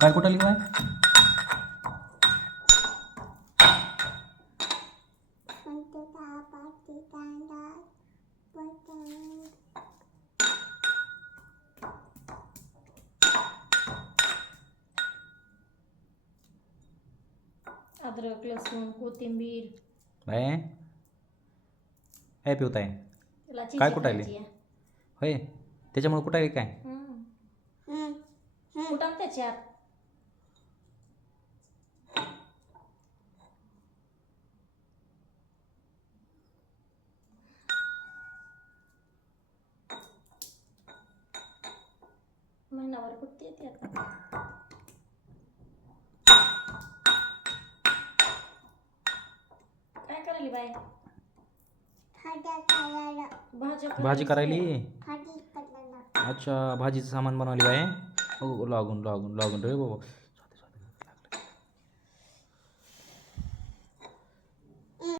काय कुठाली काय अद्रक लसूण कोथिंबीर बाय हे पिवत आहे त्याला काय चिंच कुटायले? खायची आहे. होय त्याच्यामुळे कुठाली काय कुटाम त्याच्यात महिनाभर कुठते येते आता. काय करायली बाय भाजी करायली अच्छा भाजीचं सामान बनवली बाय हो लागून लागून लागून रे बाबा